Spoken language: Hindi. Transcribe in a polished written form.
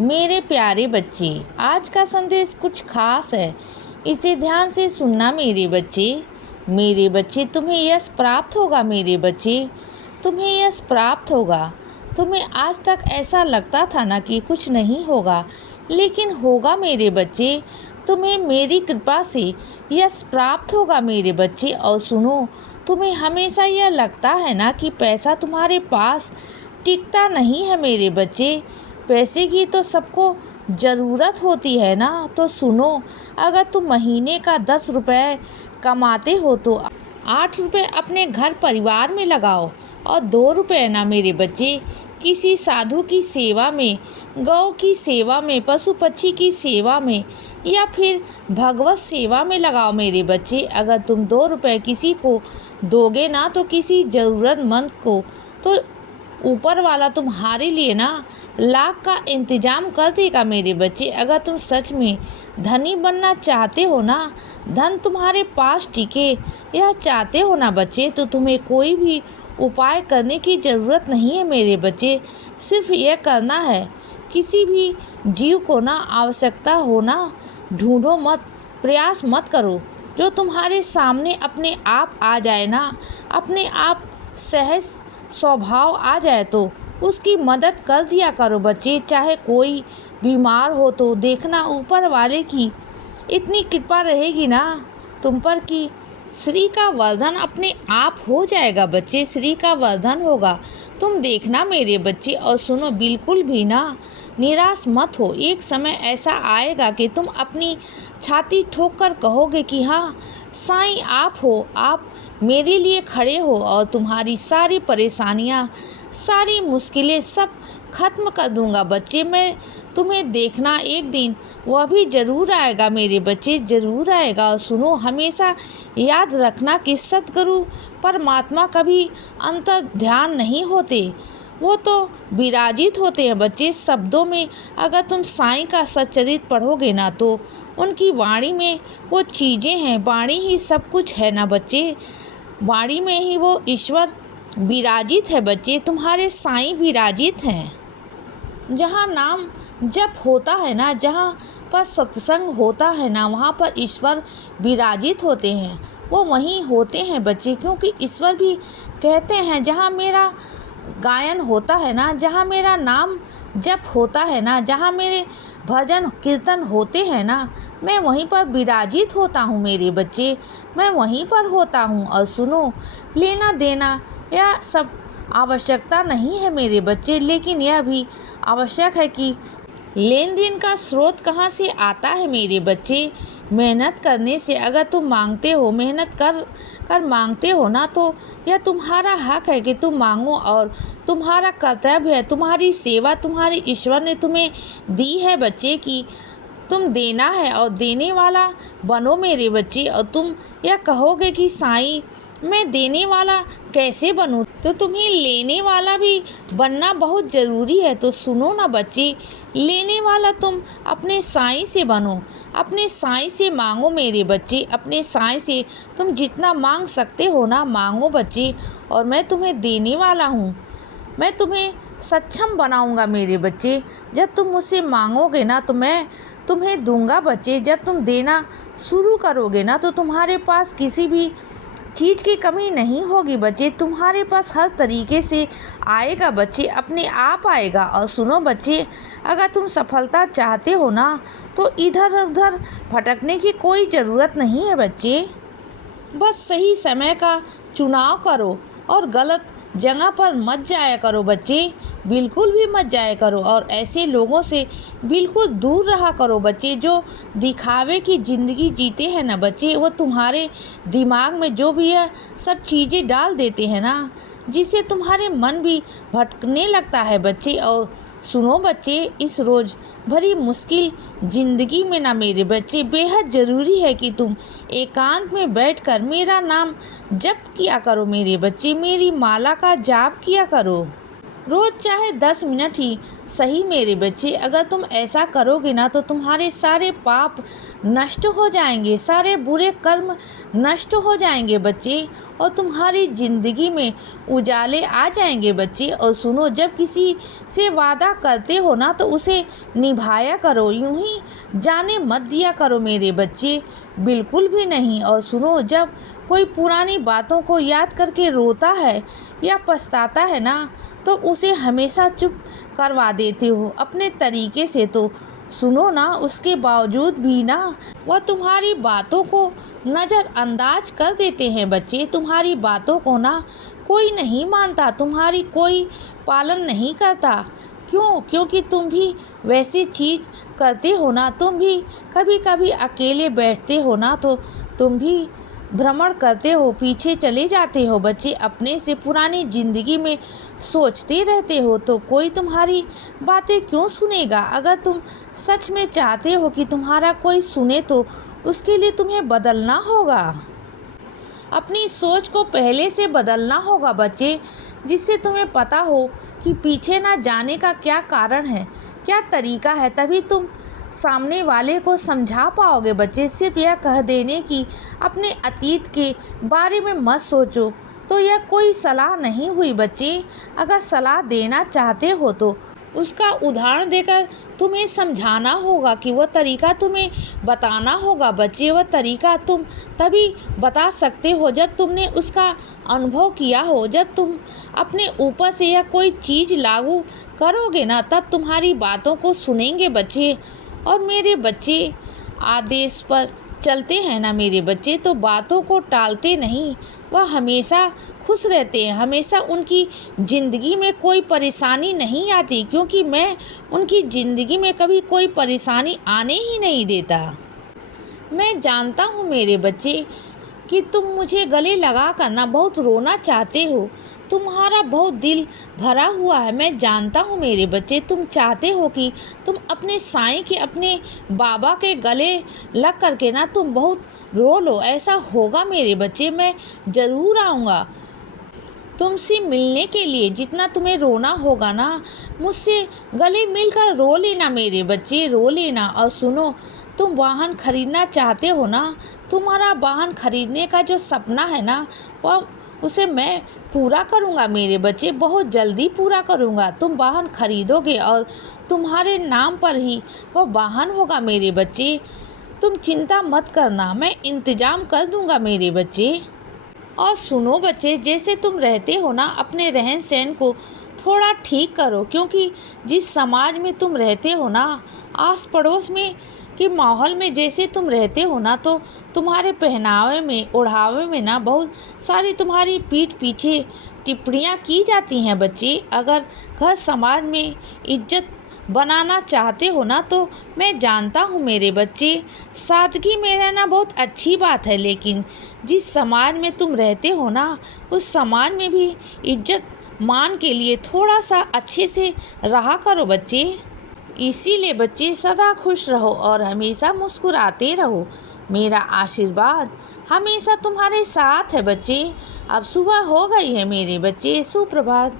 मेरे प्यारे बच्चे, आज का संदेश कुछ खास है, इसे ध्यान से सुनना मेरे बच्चे। मेरे बच्चे, तुम्हें यश प्राप्त होगा। मेरे बच्चे, तुम्हें यश प्राप्त होगा। तुम्हें आज तक ऐसा लगता था ना कि कुछ नहीं होगा, लेकिन होगा मेरे बच्चे। तुम्हें मेरी कृपा से यश प्राप्त होगा मेरे बच्चे। और सुनो, तुम्हें हमेशा यह लगता है ना कि पैसा तुम्हारे पास टिकता नहीं है मेरे बच्चे। पैसे की तो सबको ज़रूरत होती है ना। तो सुनो, अगर तुम महीने का 10 रुपये कमाते हो तो 8 रुपये अपने घर परिवार में लगाओ और 2 रुपये ना मेरे बच्चे किसी साधु की सेवा में, गौ की सेवा में, पशु पक्षी की सेवा में या फिर भगवत सेवा में लगाओ मेरे बच्चे। अगर तुम 2 रुपये किसी को दोगे ना तो किसी ज़रूरतमंद को, तो ऊपर वाला तुम्हारे लिए ना लाख का इंतजाम कर देगा मेरे बच्चे। अगर तुम सच में धनी बनना चाहते हो ना, धन तुम्हारे पास टिके, यह चाहते हो ना बच्चे, तो तुम्हें कोई भी उपाय करने की ज़रूरत नहीं है मेरे बच्चे। सिर्फ यह करना है, किसी भी जीव को ना आवश्यकता हो ना ढूंढो मत, प्रयास मत करो। जो तुम्हारे सामने अपने आप आ जाए ना, अपने आप सहज स्वभाव आ जाए तो उसकी मदद कर दिया करो बच्चे। चाहे कोई बीमार हो तो देखना, ऊपर वाले की इतनी कृपा रहेगी ना तुम पर कि श्री का वर्धन अपने आप हो जाएगा बच्चे। श्री का वर्धन होगा, तुम देखना मेरे बच्चे। और सुनो, बिल्कुल भी ना निराश मत हो। एक समय ऐसा आएगा कि तुम अपनी छाती ठोक कर कहोगे कि हाँ साईं, आप हो, आप मेरे लिए खड़े हो और तुम्हारी सारी परेशानियाँ, सारी मुश्किलें सब खत्म कर दूंगा बच्चे। मैं तुम्हें देखना एक दिन वह भी ज़रूर आएगा मेरे बच्चे, ज़रूर आएगा। और सुनो, हमेशा याद रखना कि सद्गुरु परमात्मा कभी अंतर ध्यान नहीं होते, वो तो विराजित होते हैं बच्चे शब्दों में। अगर तुम साईं का सच्चरित्र पढ़ोगे ना तो उनकी वाणी में वो चीज़ें हैं, वाणी ही सब कुछ है ना बच्चे। वाणी में ही वो ईश्वर विराजित है बच्चे, तुम्हारे साईं विराजित हैं। जहाँ नाम जप होता है ना, जहाँ पर सत्संग होता है ना, वहाँ पर ईश्वर विराजित होते हैं, वो वहीं होते हैं बच्चे। क्योंकि ईश्वर भी कहते हैं, जहाँ मेरा गायन होता है ना, जहाँ मेरा नाम जप होता है ना, जहाँ मेरे भजन कीर्तन होते हैं ना, मैं वहीं पर विराजित होता हूँ मेरे बच्चे, मैं वहीं पर होता हूँ। और सुनो, लेना देना यह सब आवश्यकता नहीं है मेरे बच्चे, लेकिन यह भी आवश्यक है कि लेन देन का स्रोत कहाँ से आता है मेरे बच्चे। मेहनत करने से अगर तुम मांगते हो, मेहनत कर मांगते हो ना, तो यह तुम्हारा हक है कि तुम मांगो और तुम्हारा कर्तव्य है। तुम्हारी सेवा तुम्हारे ईश्वर ने तुम्हें दी है बच्चे कि तुम देना है और देने वाला बनो मेरे बच्चे। और तुम यह कहोगे कि साईं, मैं देने वाला कैसे बनूं, तो तुम्हें लेने वाला भी बनना बहुत ज़रूरी है। तो सुनो ना बच्चे, लेने वाला तुम अपने साईं से बनो, अपने साईं से मांगो मेरे बच्चे। अपने साईं से तुम जितना मांग सकते हो ना मांगो बच्चे, और मैं तुम्हें देने वाला हूँ। मैं तुम्हें सक्षम बनाऊँगा मेरे बच्चे। जब तुम मुझसे मांगोगे ना तो मैं तुम्हें दूंगा बच्चे। जब तुम देना शुरू करोगे ना तो तुम्हारे पास किसी भी चीज़ की कमी नहीं होगी बच्चे, तुम्हारे पास हर तरीके से आएगा बच्चे, अपने आप आएगा। और सुनो बच्चे, अगर तुम सफलता चाहते हो ना तो इधर उधर भटकने की कोई ज़रूरत नहीं है बच्चे। बस सही समय का चुनाव करो और गलत जगह पर मत जाया करो बच्चे, बिल्कुल भी मत जाया करो। और ऐसे लोगों से बिल्कुल दूर रहा करो बच्चे जो दिखावे की ज़िंदगी जीते हैं ना बच्चे। वो तुम्हारे दिमाग में जो भी है सब चीज़ें डाल देते हैं ना, जिससे तुम्हारे मन भी भटकने लगता है बच्चे। और सुनो बच्चे, इस रोज़ भरी मुश्किल ज़िंदगी में ना मेरे बच्चे, बेहद ज़रूरी है कि तुम एकांत में बैठकर मेरा नाम जप किया करो मेरे बच्चे, मेरी माला का जाप किया करो। रोज़ चाहे 10 मिनट ही सही मेरे बच्चे, अगर तुम ऐसा करोगे ना तो तुम्हारे सारे पाप नष्ट हो जाएंगे, सारे बुरे कर्म नष्ट हो जाएंगे बच्चे, और तुम्हारी ज़िंदगी में उजाले आ जाएंगे बच्चे। और सुनो, जब किसी से वादा करते हो ना तो उसे निभाया करो, यूं ही जाने मत दिया करो मेरे बच्चे, बिल्कुल भी नहीं। और सुनो, जब कोई पुरानी बातों को याद करके रोता है या पछताता है ना तो उसे हमेशा चुप करवा देते हो अपने तरीके से। तो सुनो ना, उसके बावजूद भी ना वह तुम्हारी बातों को नज़रअंदाज कर देते हैं बच्चे। तुम्हारी बातों को ना कोई नहीं मानता, तुम्हारी कोई पालन नहीं करता। क्यों? क्योंकि तुम भी वैसी चीज़ करते हो ना, तुम भी कभी कभी अकेले बैठते हो ना तो तुम भी भ्रमण करते हो, पीछे चले जाते हो बच्चे, अपने से पुरानी ज़िंदगी में सोचते रहते हो। तो कोई तुम्हारी बातें क्यों सुनेगा? अगर तुम सच में चाहते हो कि तुम्हारा कोई सुने तो उसके लिए तुम्हें बदलना होगा, अपनी सोच को पहले से बदलना होगा बच्चे, जिससे तुम्हें पता हो कि पीछे ना जाने का क्या कारण है, क्या तरीका है। तभी तुम सामने वाले को समझा पाओगे बच्चे। सिर्फ यह कह देने की अपने अतीत के बारे में मत सोचो, तो यह कोई सलाह नहीं हुई बच्चे। अगर सलाह देना चाहते हो तो उसका उदाहरण देकर तुम्हें समझाना होगा, कि वह तरीका तुम्हें बताना होगा बच्चे। वह तरीका तुम तभी बता सकते हो जब तुमने उसका अनुभव किया हो, जब तुम अपने ऊपर से यह कोई चीज़ लागू करोगे ना तब तुम्हारी बातों को सुनेंगे बच्चे। और मेरे बच्चे आदेश पर चलते हैं ना मेरे बच्चे, तो बातों को टालते नहीं, वह हमेशा खुश रहते हैं, हमेशा उनकी ज़िंदगी में कोई परेशानी नहीं आती, क्योंकि मैं उनकी ज़िंदगी में कभी कोई परेशानी आने ही नहीं देता। मैं जानता हूँ मेरे बच्चे कि तुम मुझे गले लगा कर ना बहुत रोना चाहते हो, तुम्हारा बहुत दिल भरा हुआ है। मैं जानता हूँ मेरे बच्चे, तुम चाहते हो कि तुम अपने साईं के, अपने बाबा के गले लग करके ना तुम बहुत रो लो। ऐसा होगा मेरे बच्चे, मैं ज़रूर आऊँगा तुमसे मिलने के लिए। जितना तुम्हें रोना होगा ना मुझसे गले मिलकर रो लेना मेरे बच्चे, रो लेना। और सुनो, तुम वाहन खरीदना चाहते हो ना, तुम्हारा वाहन खरीदने का जो सपना है ना वह उसे मैं पूरा करूँगा मेरे बच्चे, बहुत जल्दी पूरा करूँगा। तुम वाहन खरीदोगे और तुम्हारे नाम पर ही वह वाहन होगा मेरे बच्चे। तुम चिंता मत करना, मैं इंतज़ाम कर दूँगा मेरे बच्चे। और सुनो बच्चे, जैसे तुम रहते हो ना अपने रहन सहन को थोड़ा ठीक करो, क्योंकि जिस समाज में तुम रहते हो ना, आस पड़ोस में के माहौल में जैसे तुम रहते हो ना तो तुम्हारे पहनावे में, ओढ़ावे में ना बहुत सारी तुम्हारी पीठ पीछे टिप्पणियाँ की जाती हैं बच्चे। अगर घर समाज में इज्जत बनाना चाहते हो ना तो मैं जानता हूँ मेरे बच्चे, सादगी में रहना बहुत अच्छी बात है, लेकिन जिस समाज में तुम रहते हो ना उस समाज में भी इज्जत मान के लिए थोड़ा सा अच्छे से रहा करो बच्चे। इसीलिए बच्चे सदा खुश रहो और हमेशा मुस्कुराते रहो। मेरा आशीर्वाद हमेशा तुम्हारे साथ है बच्चे। अब सुबह हो गई है मेरे बच्चे, सुप्रभात।